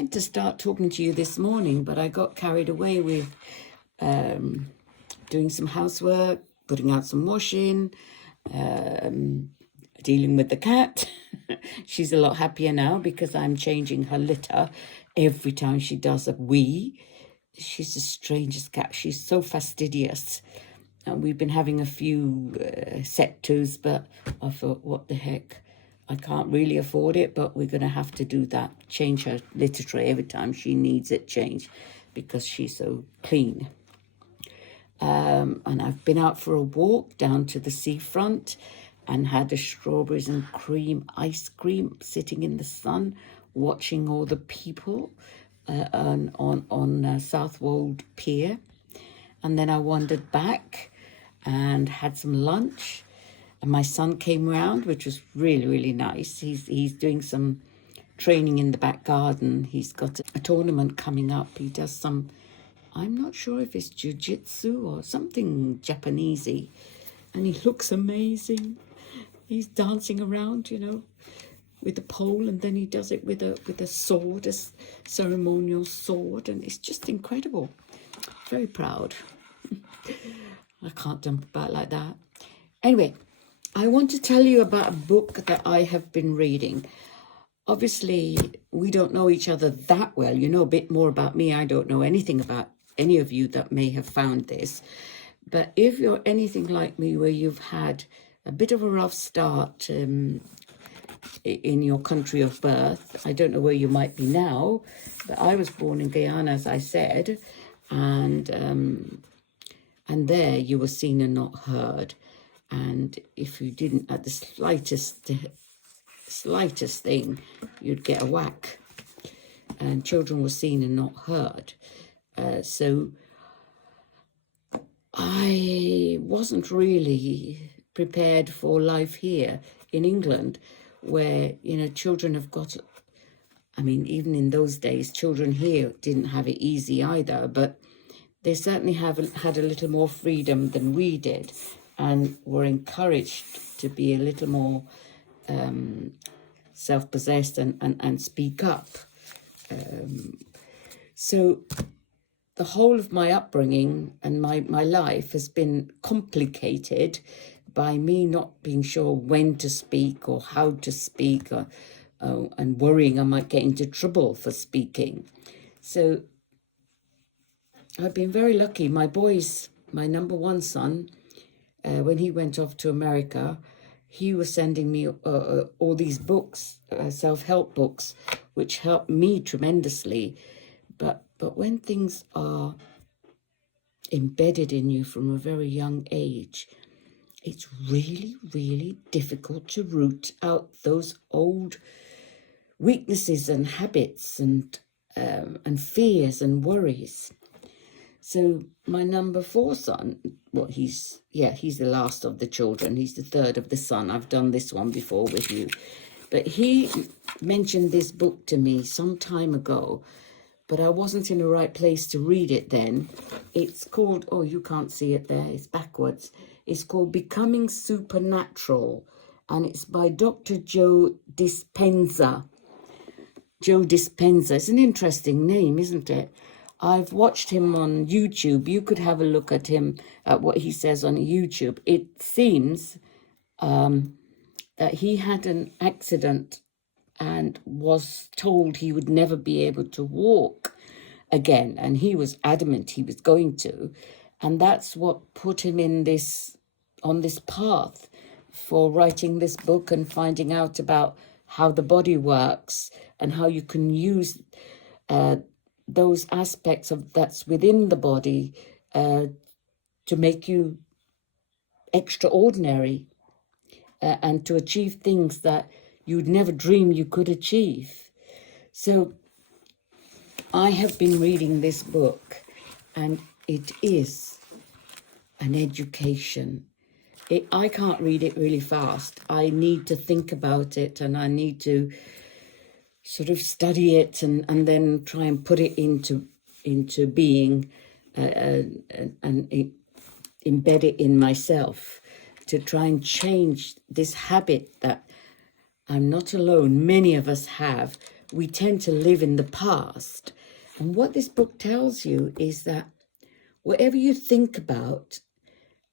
meant to start talking to you this morning, but I got carried away with doing some housework, putting out some washing, dealing with the cat. She's a lot happier now because I'm changing her litter every time she does a wee. She's the strangest cat. She's so fastidious. And we've been having a few set tos, but I thought, what the heck? I can't really afford it, but we're going to have to do that. Change her litter tray every time she needs it changed because she's so clean. And I've been out for a walk down to the seafront and had a strawberries and cream ice cream sitting in the sun, watching all the people on Southwold Pier. And then I wandered back and had some lunch. And my son came round, which was really, really nice. He's doing some training in the back garden. He's got a tournament coming up. He does some, I'm not sure if it's jiu-jitsu or something Japanesey. And he looks amazing. He's dancing around, with a pole, and then he does it with a sword, a ceremonial sword, and it's just incredible. Very proud. I can't jump about like that. Anyway, I want to tell you about a book that I have been reading. Obviously, we don't know each other that well. You know a bit more about me. I don't know anything about any of you that may have found this. But if you're anything like me, where you've had a bit of a rough start in your country of birth, I don't know where you might be now, but I was born in Guyana, as I said, and there you were seen and not heard. And if you didn't, at the slightest thing, you'd get a whack. And children were seen and not heard. So I wasn't really prepared for life here in England, where, children have got, even in those days, children here didn't have it easy either, but they certainly have had a little more freedom than we did, and were encouraged to be a little more self-possessed and speak up. So the whole of my upbringing and my life has been complicated by me not being sure when to speak or how to speak, and worrying I might get into trouble for speaking. So I've been very lucky. My number one son, when he went off to America, he was sending me all these books, self-help books, which helped me tremendously. But when things are embedded in you from a very young age, it's really, really difficult to root out those old weaknesses and habits and fears and worries. So my number 4 son, he's the last of the children. He's the third of the son. I've done this one before with you. But he mentioned this book to me some time ago, but I wasn't in the right place to read it then. It's called, you can't see it there, it's backwards. It's called Becoming Supernatural, and it's by Dr. Joe Dispenza. Joe Dispenza. It's an interesting name, isn't it? I've watched him on YouTube. You could have a look at him, at what he says on YouTube. It seems that he had an accident and was told he would never be able to walk again. And he was adamant he was going to. And that's what put him on this path for writing this book and finding out about how the body works and how you can use those aspects of that's within the body to make you extraordinary and to achieve things that you'd never dream you could achieve. So I have been reading this book, and it is an education. I can't read it really fast. I need to think about it, and I need to sort of study it and then try and put it into being and embed it in myself to try and change this habit that I'm not alone. Many of us have, we tend to live in the past. And what this book tells you is that whatever you think about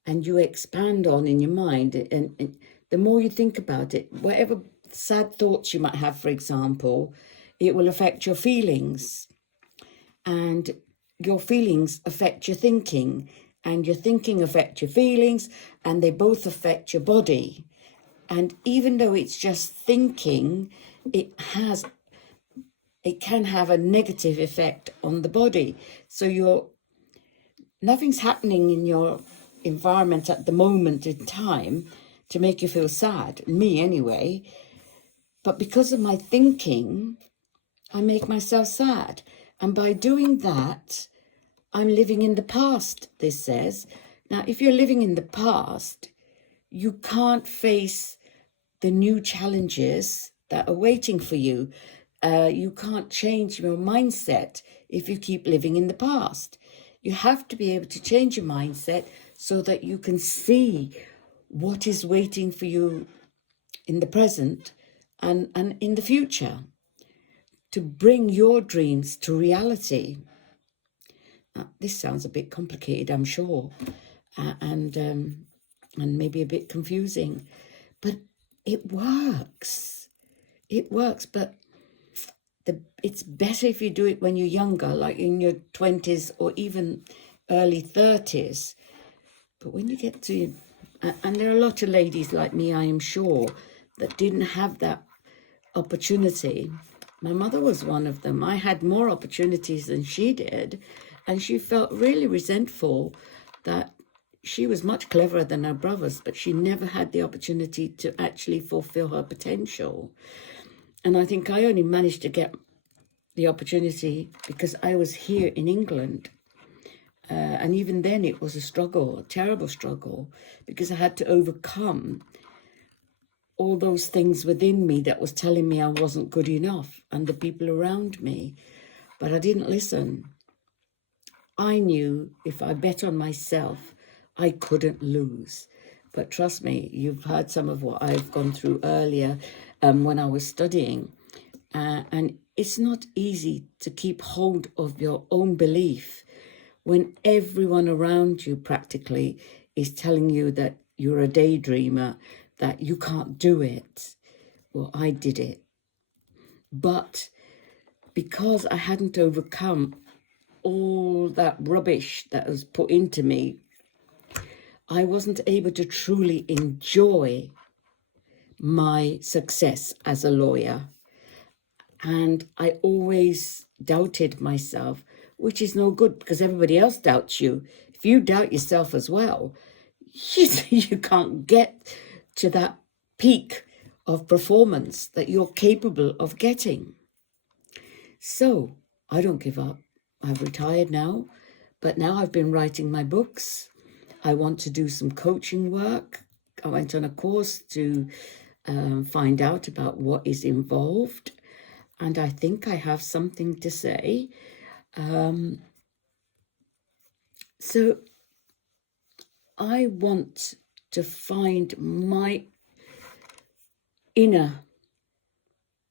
and you expand on in your mind, and the more you think about it, whatever sad thoughts you might have, for example, it will affect your feelings. And your feelings affect your thinking, and your thinking affect your feelings, and they both affect your body. And even though it's just thinking, it can have a negative effect on the body. So nothing's happening in your environment at the moment in time to make you feel sad, me anyway. But because of my thinking, I make myself sad. And by doing that, I'm living in the past, this says. Now, if you're living in the past, you can't face the new challenges that are waiting for you. You can't change your mindset if you keep living in the past. You have to be able to change your mindset so that you can see what is waiting for you in the present and in the future, to bring your dreams to reality. This sounds a bit complicated, I'm sure, and maybe a bit confusing, but it works. It works, but it's better if you do it when you're younger, like in your 20s or even early 30s. But when you get to, and there are a lot of ladies like me, I am sure, that didn't have that opportunity. My mother was one of them. I had more opportunities than she did, and she felt really resentful that she was much cleverer than her brothers, but she never had the opportunity to actually fulfill her potential. And I think I only managed to get the opportunity because I was here in England. And even then it was a struggle, a terrible struggle, because I had to overcome all those things within me that was telling me I wasn't good enough, and the people around me. But I didn't listen. I knew if I bet on myself, I couldn't lose. But trust me, you've heard some of what I've gone through earlier when I was studying. And it's not easy to keep hold of your own belief when everyone around you practically is telling you that you're a daydreamer, that you can't do it. Well, I did it. But because I hadn't overcome all that rubbish that was put into me, I wasn't able to truly enjoy my success as a lawyer. And I always doubted myself, which is no good because everybody else doubts you. If you doubt yourself as well, you can't get to that peak of performance that you're capable of getting. So I don't give up. I've retired now, but now I've been writing my books. I want to do some coaching work. I went on a course to find out about what is involved, and I think I have something to say. So I want to find my inner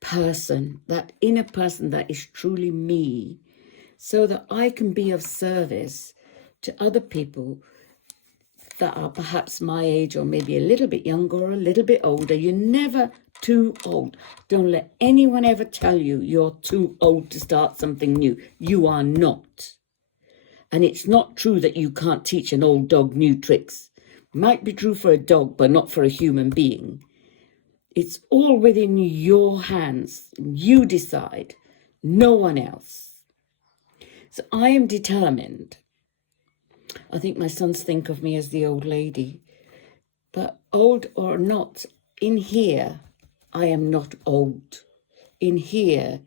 person, that inner person that is truly me, so that I can be of service to other people that are perhaps my age or maybe a little bit younger or a little bit older. You're never too old. Don't let anyone ever tell you you're too old to start something new. You are not. And it's not true that you can't teach an old dog new tricks. Might be true for a dog, but not for a human being. It's all within your hands. You decide, no one else. So I am determined. I think my sons think of me as the old lady. But old or not, in here, I am not old. In here,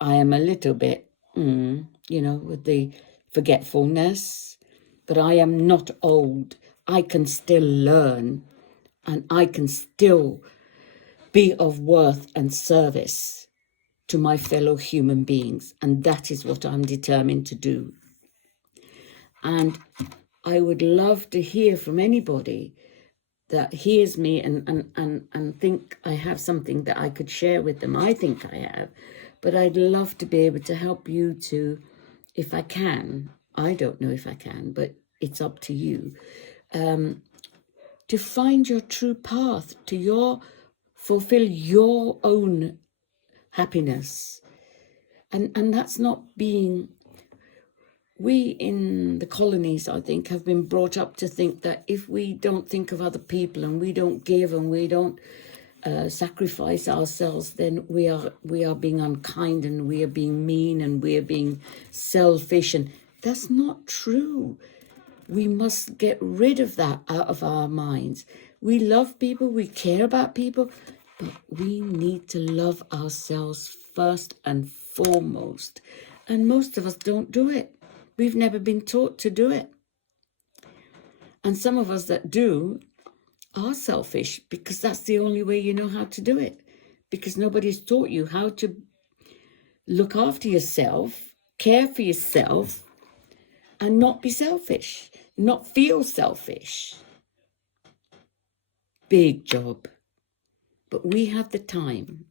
I am a little bit, with the forgetfulness. But I am not old. I can still learn, and I can still be of worth and service to my fellow human beings. And that is what I'm determined to do. And I would love to hear from anybody that hears me and think I have something that I could share with them. I think I have. but I'd love to be able to help you to, if I can, I don't know if I can, but it's up to you, to find your true path, to fulfill your own happiness. And that's not being, we in the colonies, I think, have been brought up to think that if we don't think of other people and we don't give and we don't sacrifice ourselves, then we are being unkind and we are being mean and we are being selfish. And that's not true. We must get rid of that out of our minds. We love people, we care about people, but we need to love ourselves first and foremost. And most of us don't do it. We've never been taught to do it. And some of us that do are selfish because that's the only way you know how to do it. Because nobody's taught you how to look after yourself, care for yourself, and not be selfish, not feel selfish. Big job. But we have the time,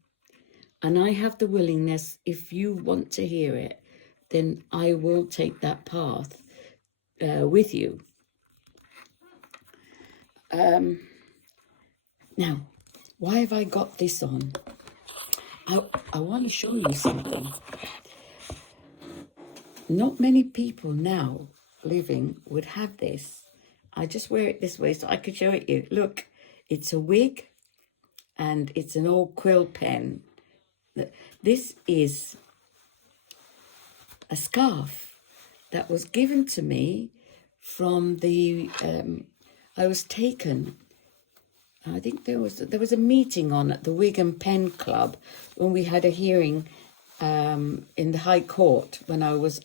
and I have the willingness. If you want to hear it, then I will take that path with you. Now, why have I got this on? I want to show you something. Not many people now living would have this. I just wear it this way so I could show it you. Look, it's a wig and it's an old quill pen. This is a scarf that was given to me from the, I was taken, I think there was a meeting on at the Wig and Pen Club when we had a hearing in the High Court when I was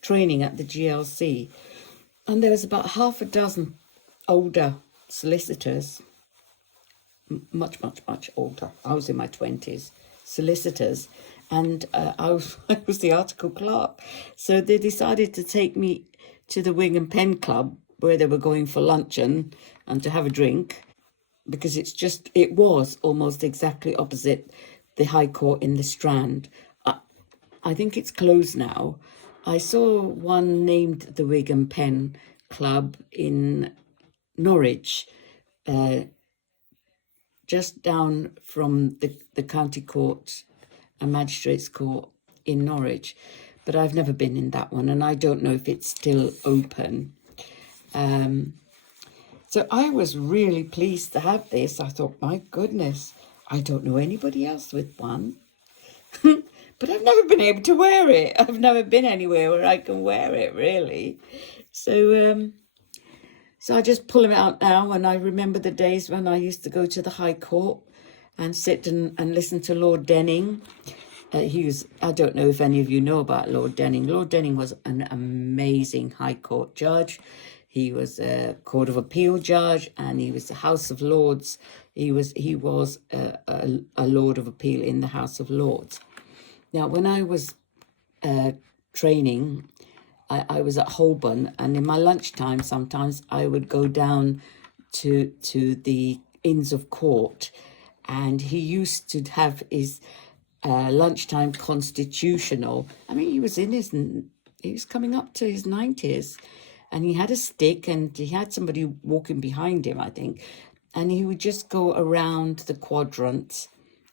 training at the GLC. And there was about half a dozen older solicitors, much older. I was in my 20s, solicitors, and I was the article clerk. So they decided to take me to the Wig and Pen Club where they were going for luncheon and to have a drink, because it was almost exactly opposite the High Court in the Strand. I think it's closed now. I saw one named the Wig and Pen Club in Norwich, just down from the county court and magistrates court in Norwich. But I've never been in that one, and I don't know if it's still open. So I was really pleased to have this. I thought, my goodness, I don't know anybody else with one. But I've never been able to wear it. I've never been anywhere where I can wear it, really. So I just pull them out now, and I remember the days when I used to go to the High Court and sit and listen to Lord Denning. I don't know if any of you know about Lord Denning. Lord Denning was an amazing High Court judge. He was a Court of Appeal judge, and he was the House of Lords. He was a Lord of Appeal in the House of Lords. Now, when I was training, I was at Holborn, and in my lunchtime, sometimes I would go down to the Inns of Court, and he used to have his lunchtime constitutional. I mean, he was coming up to his 90s, and he had a stick, and he had somebody walking behind him, I think, and he would just go around the quadrants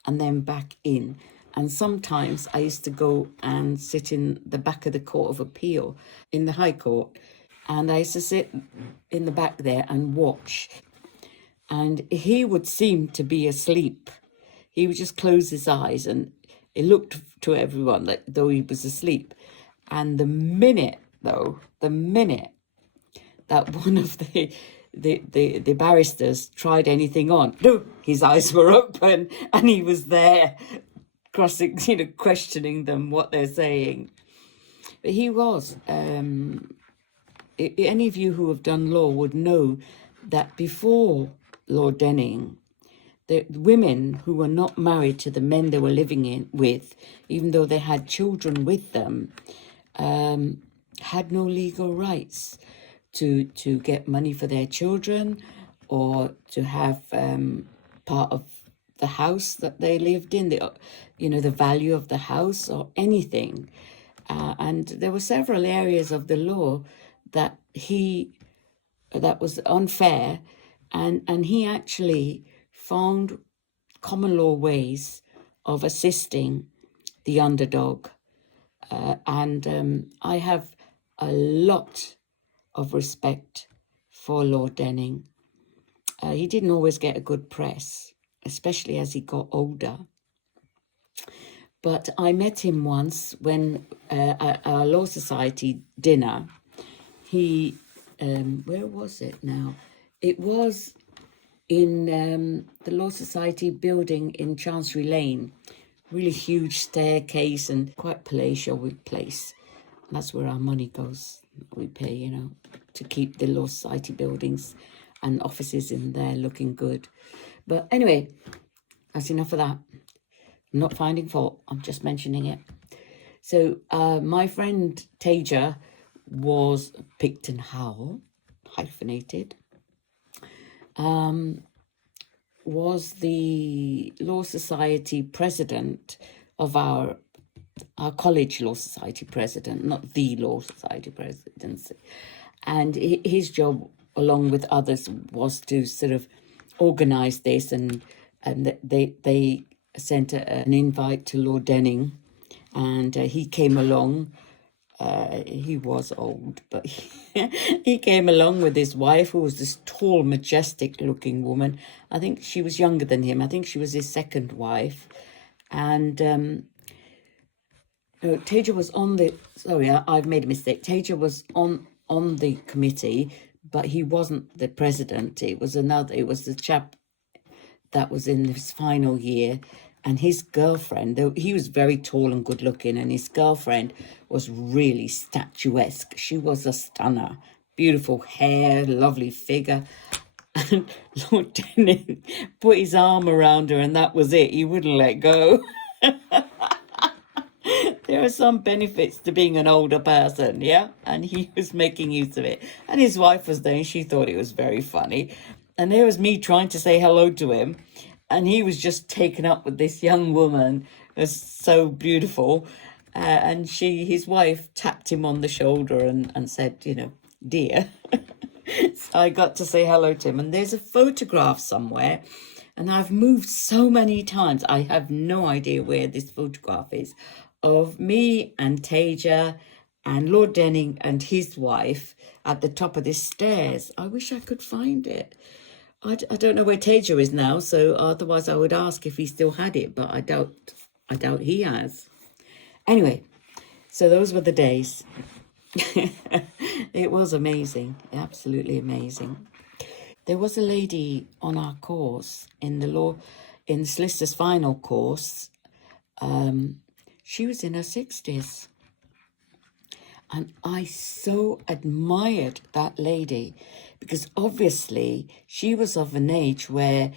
and then back in. And sometimes I used to go and sit in the back of the Court of Appeal in the High Court. And I used to sit in the back there and watch. And he would seem to be asleep. He would just close his eyes, and it looked to everyone like though he was asleep. And the minute that one of the barristers tried anything on, no, his eyes were open and he was there questioning them, what they're saying. But he was, any of you who have done law would know that before Lord Denning, the women who were not married to the men they were living with, even though they had children with them, had no legal rights to get money for their children or to have part of the house that they lived in, the value of the house or anything. And there were several areas of the law that that was unfair, and he actually found common law ways of assisting the underdog. And I have a lot of respect for Lord Denning. He didn't always get a good press, especially as he got older. But I met him once when at our Law Society dinner. Where was it now? It was in the Law Society building in Chancery Lane. Really huge staircase and quite palatial place. And that's where our money goes. We pay, to keep the Law Society buildings and offices in there looking good. But anyway, that's enough of that. I'm not finding fault. I'm just mentioning it. So my friend Taja was Picton Howell, hyphenated, was the Law Society president of our college Law Society president, not the Law Society presidency. And his job, along with others, was to sort of organise this, and they sent an invite to Lord Denning, and he came along. He was old, but he came along with his wife, who was this tall, majestic-looking woman. I think she was younger than him. I think she was his second wife. And Taja was on the... Sorry, I've made a mistake. Taja was on the committee, but he wasn't the president. It was the chap that was in his final year. And his girlfriend, though he was very tall and good looking, and his girlfriend was really statuesque. She was a stunner. Beautiful hair, lovely figure. And Lord Denning put his arm around her, and that was it. He wouldn't let go. There are some benefits to being an older person, yeah? And he was making use of it. And his wife was there, and she thought it was very funny. And there was me trying to say hello to him. And he was just taken up with this young woman who's so beautiful. And his wife tapped him on the shoulder and said, dear. So I got to say hello to him. And there's a photograph somewhere. And I've moved so many times. I have no idea where this photograph is, of me and Taja and Lord Denning and his wife at the top of the stairs. I wish I could find it. I don't know where Taja is now, so otherwise I would ask if he still had it, but I doubt he has. Anyway, so those were the days. It was amazing, absolutely amazing. There was a lady on our course in the solicitor's final course. She was in her 60s. And I so admired that lady, because obviously she was of an age where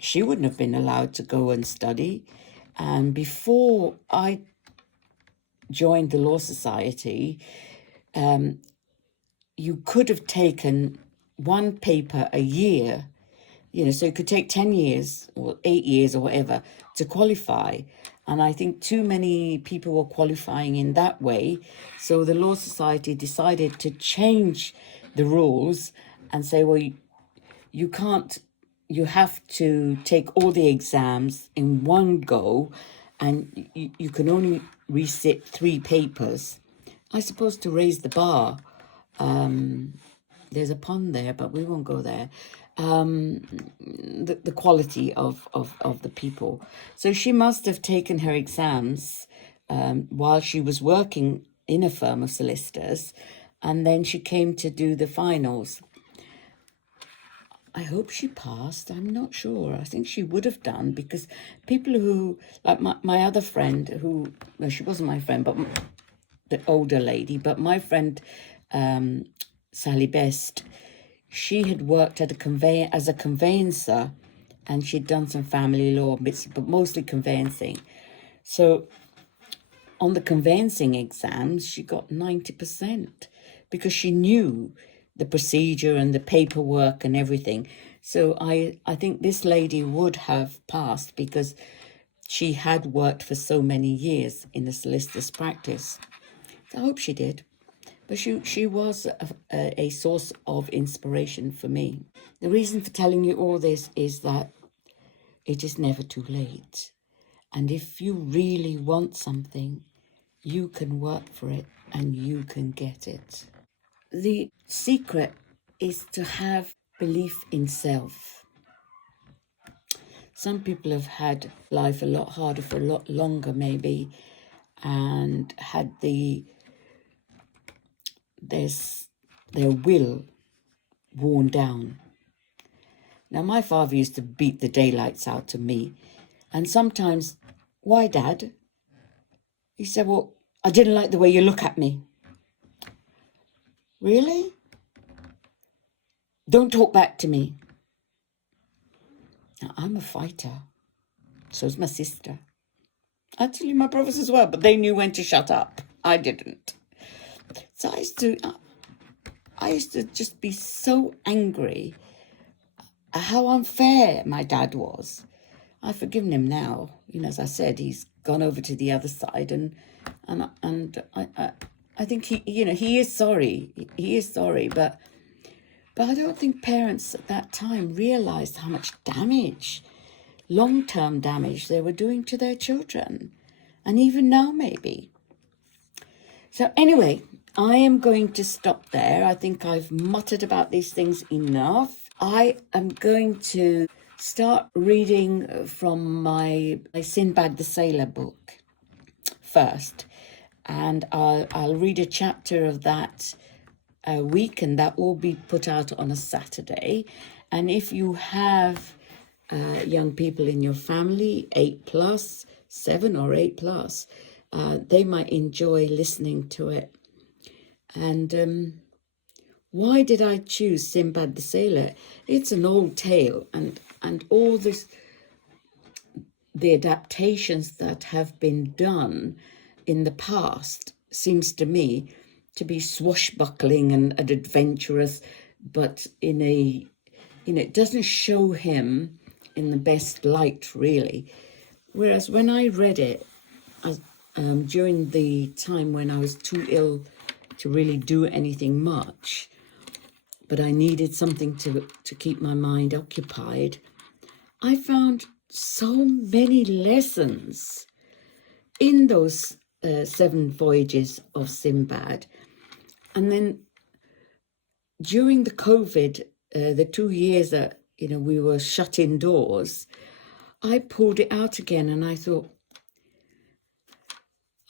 she wouldn't have been allowed to go and study. And before I joined the Law Society, you could have taken one paper a year, so you could take 10 years or 8 years or whatever to qualify. And I think too many people were qualifying in that way. So the Law Society decided to change the rules and say, well, you can't, you have to take all the exams in one go, and you can only resit 3 papers. I suppose to raise the bar. There's a pun there, but we won't go there. The quality of the people. So she must have taken her exams while she was working in a firm of solicitors, and then she came to do the finals. I hope she passed. I'm not sure. I think she would have done, because people who, like my other friend, who, well, she wasn't my friend, but the older lady, but my friend Sally Best, she had worked at as a conveyancer, and she'd done some family law bits, but mostly conveyancing. So on the conveyancing exams, she got 90% because she knew the procedure and the paperwork and everything. So I think this lady would have passed because she had worked for so many years in the solicitor's practice. So I hope she did. But she was a source of inspiration for me. The reason for telling you all this is that it is never too late. And if you really want something, you can work for it and you can get it. The secret is to have belief in self. Some people have had life a lot harder for a lot longer, maybe, and had their will worn down. Now, my father used to beat the daylights out of me, and sometimes, why, Dad? He said, well, I didn't like the way you look at me. Really? Don't talk back to me. Now, I'm a fighter. So's my sister. Actually, my brothers as well, but they knew when to shut up. I didn't. So I used to just be so angry at how unfair my dad was. I've forgiven him now. You know, as I said, he's gone over to the other side, and I think he is sorry. He is sorry, but I don't think parents at that time realized how much damage, long-term damage, they were doing to their children, and even now maybe. So anyway, I am going to stop there. I think I've muttered about these things enough. I am going to start reading from my Sinbad the Sailor book first, and I'll read a chapter of that a week, and that will be put out on a Saturday. And if you have young people in your family, 8+, 7 or 8+, they might enjoy listening to it. And why did I choose Sinbad the Sailor? It's an old tale, and all this, the adaptations that have been done in the past seems to me to be swashbuckling and adventurous, but it doesn't show him in the best light, really. Whereas when I read it during the time when I was too ill to really do anything much, but I needed something to keep my mind occupied, I found so many lessons in those 7 voyages of Sinbad. And then during the COVID, the 2 years that we were shut indoors, I pulled it out again, and I thought,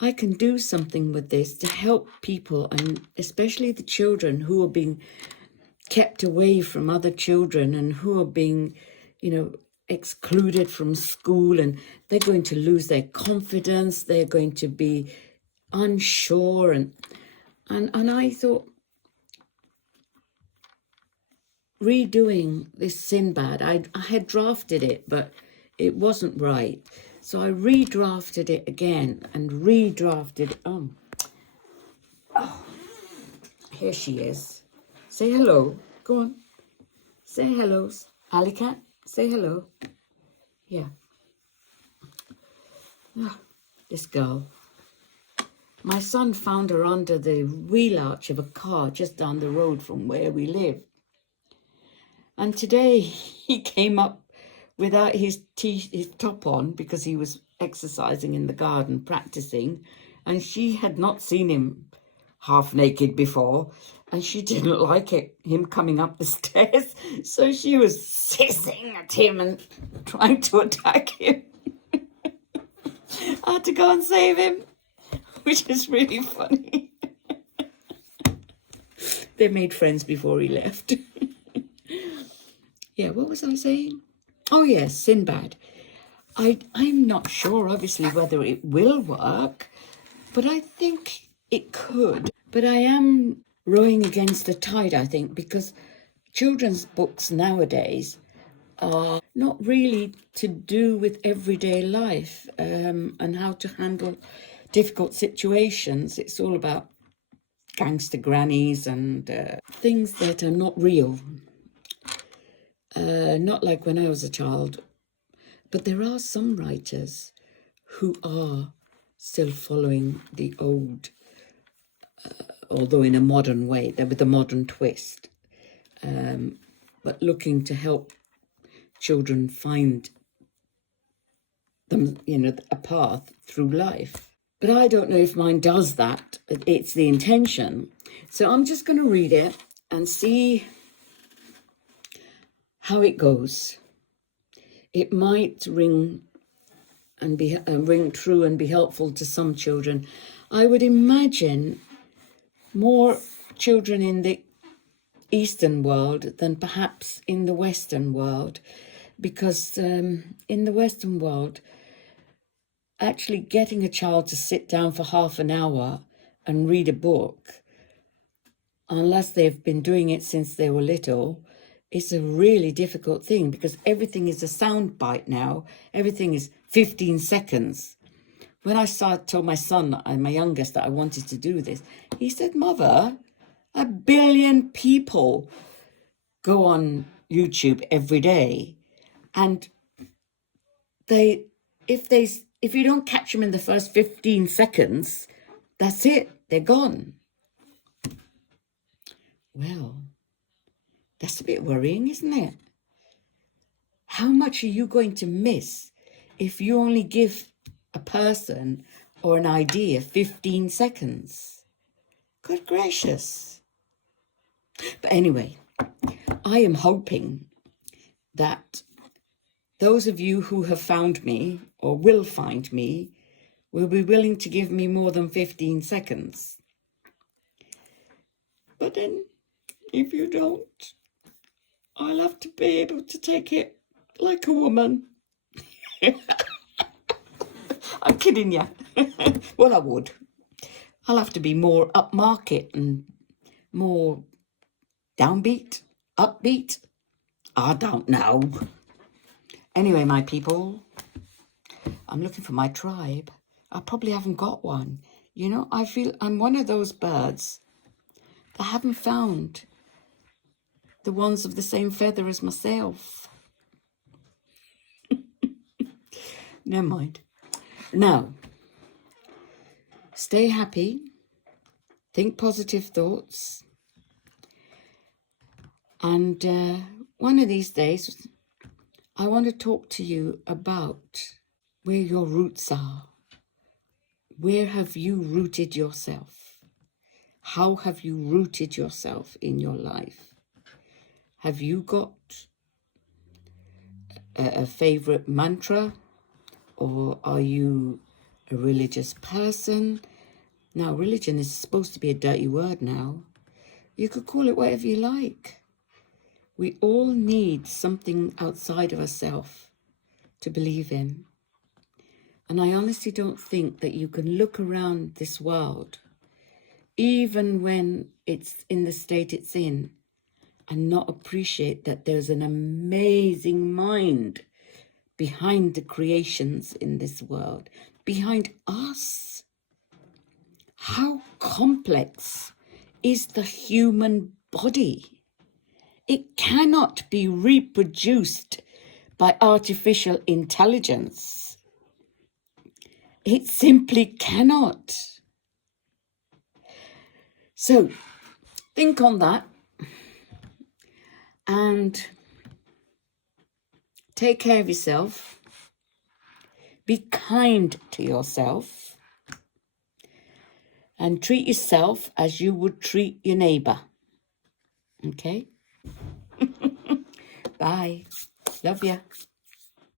I can do something with this to help people, and especially the children who are being kept away from other children and who are being, excluded from school, and they're going to lose their confidence. They're going to be unsure, and I thought, redoing this Sinbad, I had drafted it, but it wasn't right. So I redrafted it again and redrafted. Oh, here she is. Say hello. Go on. Say hello. Alicat, say hello. Yeah. This girl. My son found her under the wheel arch of a car just down the road from where we live. And today he came up without his top on because he was exercising in the garden, practicing, and she had not seen him half naked before, and she didn't like him coming up the stairs, so she was hissing at him and trying to attack him. I had to go and save him, which is really funny. They made friends before he left. Yeah, what was I saying? Oh yes, Sinbad. I'm not sure, obviously, whether it will work, but I think it could. But I am rowing against the tide, I think, because children's books nowadays are not really to do with everyday life and how to handle difficult situations. It's all about gangster grannies and things that are not real. not like when I was a child, but there are some writers who are still following the old, although in a modern way, with a modern twist, but looking to help children find them, a path through life. But I don't know if mine does that. It's the intention. So I'm just going to read it and see how it goes. It might ring true and be helpful to some children. I would imagine more children in the Eastern world than perhaps in the Western world, because in the Western world, actually getting a child to sit down for half an hour and read a book, unless they've been doing it since they were little, is a really difficult thing, because everything is a sound bite now. Everything is 15 seconds. When I told my son, my youngest, that I wanted to do this, he said, "Mother, 1 billion people go on YouTube every day, and if you don't catch them in the first 15 seconds, that's it, they're gone." Well, that's a bit worrying, isn't it? How much are you going to miss if you only give a person or an idea 15 seconds? Good gracious. But anyway, I am hoping that those of you who have found me or will find me will be willing to give me more than 15 seconds. But then, if you don't, I'll have to be able to take it like a woman. I'm kidding you. Well, I would. I'll have to be more upmarket and more downbeat, upbeat. I don't know. Anyway, my people, I'm looking for my tribe. I probably haven't got one. I feel I'm one of those birds that haven't found the ones of the same feather as myself. Never mind. Now, stay happy, think positive thoughts, and one of these days, I want to talk to you about where your roots are. Where have you rooted yourself? How have you rooted yourself in your life? Have you got a favorite mantra, or are you a religious person? Now, religion is supposed to be a dirty word now. You could call it whatever you like. We all need something outside of ourselves to believe in. And I honestly don't think that you can look around this world, even when it's in the state it's in, and not appreciate that there's an amazing mind behind the creations in this world, behind us. How complex is the human body? It cannot be reproduced by artificial intelligence. It simply cannot. So think on that and take care of yourself. Be kind to yourself and treat yourself as you would treat your neighbor. Okay? Bye. Love ya.